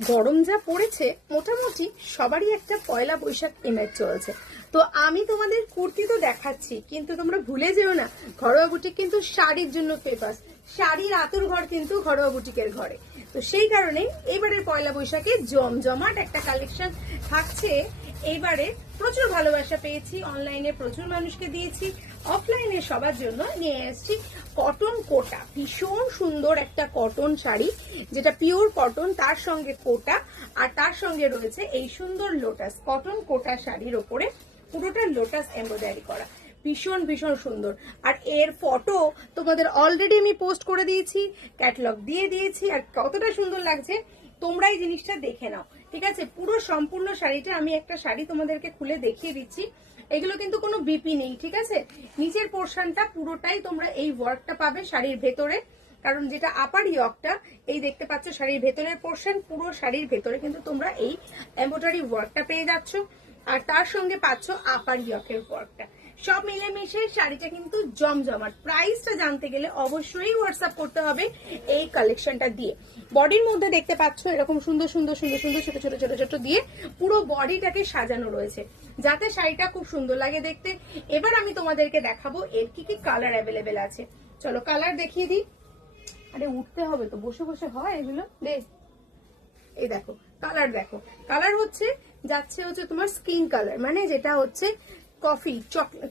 গরম যা পড়েছে মোটামুটি সবারই একটা পয়লা বৈশাখ ইমেজ চলছে। তো আমি তোমাদের কুর্তি তো দেখাচ্ছি, কিন্তু তোমরা ভুলে যেও না ঘরোয়া বুটিক কিন্তু শাড়ির জন্য ফেমাস। শাড়ির আতুর ঘর কিন্তু ঘরোয়া বুটিকের ঘরে। তো সেই কারণে এইবারের পয়লা বৈশাখে জমজমাট একটা কালেকশন থাকছে। এইবারে প্রচুর ভালোবাসা পেয়েছি, অনলাইনে প্রচুর মানুষকে দিয়েছি, অফলাইনে সবার জন্য নিয়ে এসেছি কটন কোটা। ভীষণ সুন্দর একটা কটন শাড়ি, যেটা পিওর কটন, তার সঙ্গে কোটা, আর তার সঙ্গে রয়েছে এই সুন্দর লোটাস। কটন কোটা শাড়ির ওপরে পুরোটা লোটাস এমব্রয়ডারি করা, ভীষণ ভীষণ সুন্দর। আর এর ফটো তোমাদের অলরেডি আমি পোস্ট করে দিয়েছি, ক্যাটালগ দিয়ে দিয়েছি, আর কতটা সুন্দর লাগছে তোমরা এই জিনিসটা দেখে নাও। ঠিক আছে, পুরো সম্পূর্ণ শাড়িটা আমি একটা শাড়ি তোমাদেরকে খুলে দেখিয়ে দিচ্ছি। এগুলো কিন্তু কোনো বিপি নেই, ঠিক আছে। নিচের পোর্শনটা পুরোটাই তোমরা এই ওয়ার্কটা পাবে শাড়ির ভেতরে, কারণ যেটা আপার ইয়কটা এই দেখতে পাচ্ছ শাড়ির ভেতরের পোর্শন, পুরো শাড়ির ভেতরে কিন্তু তোমরা এই এমব্রয়ডারি ওয়ার্কটা পেয়ে যাচ্ছ, আর তার সঙ্গে পাচ্ছ আপার ইয়কের ওয়ার্কটা। সব মিলেমিশে শাড়িটা কিন্তু জমজমাট। প্রাইসটা জানতে গেলে অবশ্যই হোয়াটসঅ্যাপ করতে হবে এই কালেকশনটা দিয়ে। বডির মধ্যে দেখতে পাচ্ছ এরকম সুন্দর সুন্দর সুন্দর সুন্দর ছোট ছোট ছোট ছোট দিয়ে পুরো বডিটাকে সাজানো রয়েছে, যাতে শাড়িটা খুব সুন্দর লাগে দেখতে। এবার আমি তোমাদেরকে দেখাবো এর কি কি কালার অ্যাভেলেবেল আছে। চলো কালার দেখিয়ে দিই। আরে উঠতে হবে তো, বসে বসে হয় এগুলো। এই দেখো কালার, দেখো কালার যাচ্ছে তোমার স্কিন কালার, মানে যেটা হচ্ছে কফি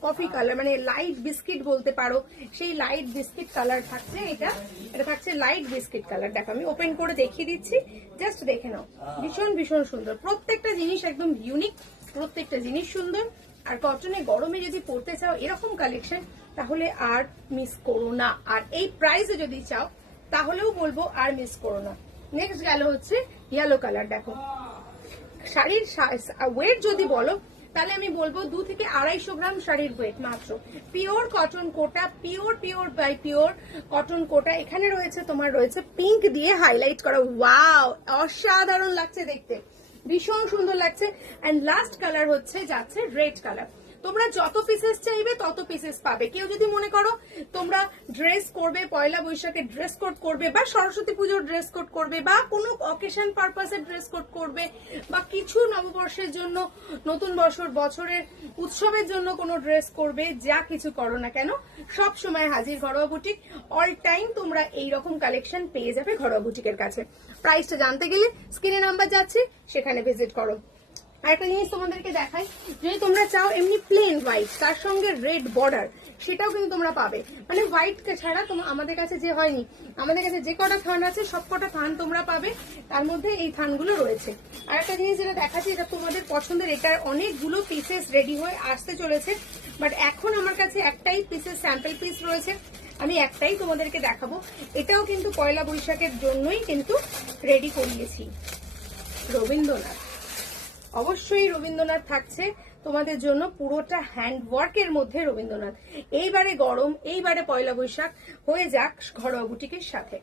কফি কালার, মানে লাইট বিস্কিট বলতে পারো, সেই লাইট বিস্কিট কালার থাকছে। এটা থাকছে লাইট বিস্কিট কালার। দেখো আমি ওপেন করে দেখিয়ে দিচ্ছি, জাস্ট দেখে নাও। ভীষণ ভীষণ সুন্দর, প্রত্যেকটা জিনিস একদম ইউনিক, প্রত্যেকটা জিনিস সুন্দর। আর কটনে গরমে যদি পড়তে চাও এরকম কালেকশন, তাহলে আর মিস করো না। আর এই প্রাইসে যদি চাও তাহলেও বলবো আর মিস করো না। নেক্সট গেল হচ্ছে ইয়েলো কালার। দেখো শাড়ির ওয়েট যদি বলো তাহলে আমি বলবো 2 থেকে 250 গ্রাম শাড়ির ওয়েট মাত্র। Pure cotton Kota, pure pure by pure cotton Kota. এখানে রয়েছে তোমার রয়েছে পিঙ্ক দিয়ে হাইলাইট করা। ওয়াও, অসাধারণ লাগছে দেখতে, ভীষণ সুন্দর লাগছে। এন্ড লাস্ট কালার যাচ্ছে রেড কালার। তোমরা যত পিসেস চাইবে তত পিসেস পাবে। কেউ যদি মনে করো তোমরা ড্রেস করবে, পয়লা বৈশাখে ড্রেস কোড করবে, বা সরস্বতী পুজোর ড্রেস কোড করবে, বা কোনো অকেশন পারপাসে ড্রেস কোড করবে, বা কিছু নববর্ষের জন্য, নতুন বছরের উৎসবের জন্য কোনো ড্রেস করবে, যা কিছু করো না কেন সব সময় হাজির ঘরোয়া বুটিক। অল টাইম তোমরা এইরকম কালেকশন পেয়ে যাবে ঘরোয়া বুটিকের কাছে। প্রাইসটা জানতে গেলে স্ক্রিনে নাম্বার যাচ্ছে, সেখানে ভিজিট করো। আরেকটা জিনিস তোমাদেরকে দেখাই, যদি তোমরা চাও এমনি প্লেন হোয়াইট তার সঙ্গে রেড বর্ডার, সেটাও কিন্তু তোমরা পাবে। মানে হোয়াইট ছাড়া তোমার আমাদের কাছে যে হয়নি, আমাদের কাছে যে কটা থান আছে সব কটা থান তোমরা পাবে, তার মধ্যে এই থানগুলো রয়েছে। আর একটা জিনিস যেটা দেখাচ্ছি, এটা তোমাদের পছন্দের, এটার অনেকগুলো পিসেস রেডি হয়ে আসতে চলেছে, বাট এখন আমার কাছে একটাই পিসেস স্যাম্পল পিস রয়েছে, আমি একটাই তোমাদেরকে দেখাবো। এটাও কিন্তু পয়লা বৈশাখের জন্যই কিন্তু রেডি করিয়েছি। রবীন্দ্রনাথ, অবশ্যই রবীন্দ্রনাথ থাকছে তোমাদের জন্য, পুরোটা হ্যান্ড ওয়ার্কের মধ্যে রবীন্দ্রনাথ। এইবারে গরম, এইবারে পয়লা বৈশাখ হয়ে যাক ঘরোয়া বুটিকের সাথে।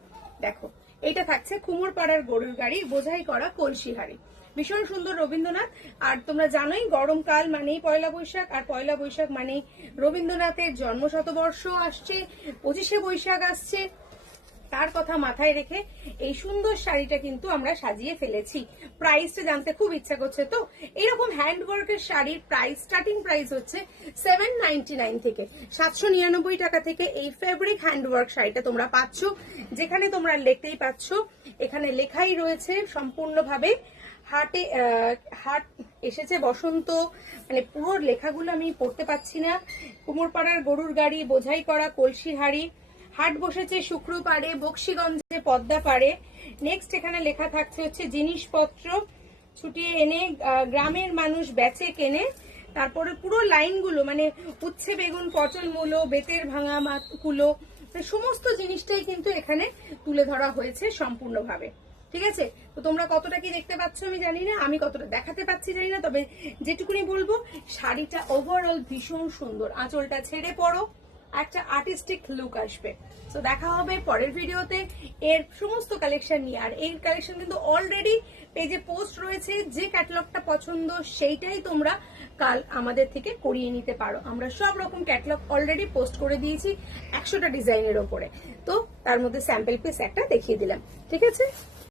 দেখো এটা থাকছে কুমোরপাড়ার গরুর গাড়ি বোঝাই করা কলসি হাড়ি, ভীষণ সুন্দর রবীন্দ্রনাথ। আর তোমরা জানোই গরমকাল মানেই পয়লা বৈশাখ, আর পয়লা বৈশাখ মানেই রবীন্দ্রনাথের জন্ম শতবর্ষ আসছে, 25শে বৈশাখ আসছে, তার কথা মাথায় রেখে এই সুন্দর শাড়িটা কিন্তু আমরা সাজিয়ে ফেলেছি। প্রাইসটা জানতে খুব ইচ্ছা করছে তো? এরকম হ্যান্ডওয়ার্কের শাড়ির প্রাইস, স্টার্টিং প্রাইস হচ্ছে 799 থেকে, 799 টাকা থেকে এই ফেব্রিক হ্যান্ডওয়ার্ক শাড়িটা তোমরা পাচ্ছ। যেখানে তোমরা দেখতেই পাচ্ছ এখানে লেখাই রয়েছে সম্পূর্ণভাবে হাট এসেছে বসন্ত, মানে পুরো লেখাগুলো আমি পড়তে পাচ্ছি না। কুমোরপাড়ার গরুর গাড়ি বোঝাই করা কলসি হাড়ি, হাট বসেছে শুক্রবারে বক্সিগঞ্জে পদ্মা পাড়ে। নেক্সট এখানে লেখা থাকছে জিনিসপত্র ছুটিয়ে এনে গ্রামের মানুষ বেচে কেনে। তারপরে পুরো লাইনগুলো মানে উচ্ছে বেগুন পটল মূলো বেতের ভাঙা কুলো, সমস্ত জিনিসটাই কিন্তু এখানে তুলে ধরা হয়েছে সম্পূর্ণভাবে। ঠিক আছে, তো তোমরা কতটা কি দেখতে পাচ্ছ আমি জানি না, আমি কতটা দেখাতে পাচ্ছি জানি না, তবে যেটুকুনি বলবো শাড়িটা ওভারঅল ভীষণ সুন্দর। আঁচলটা ছেড়ে পড়ো, একটা আর্টিস্টিক লুক আসবে। তো দেখা হবে পরের ভিডিওতে এর সমস্ত কালেকশন নিয়ে। আর এই কালেকশন কিন্তু অলরেডি পেজে পোস্ট রয়েছে, যে ক্যাটালগটা পছন্দ সেইটাই তোমরা কাল আমাদের থেকে করিয়ে নিতে পারো। আমরা সব রকম ক্যাটালগ অলরেডি পোস্ট করে দিয়েছি 100টা ডিজাইনের ওপরে, তো তার মধ্যে স্যাম্পল পিস একটা দেখিয়ে দিলাম। ঠিক আছে।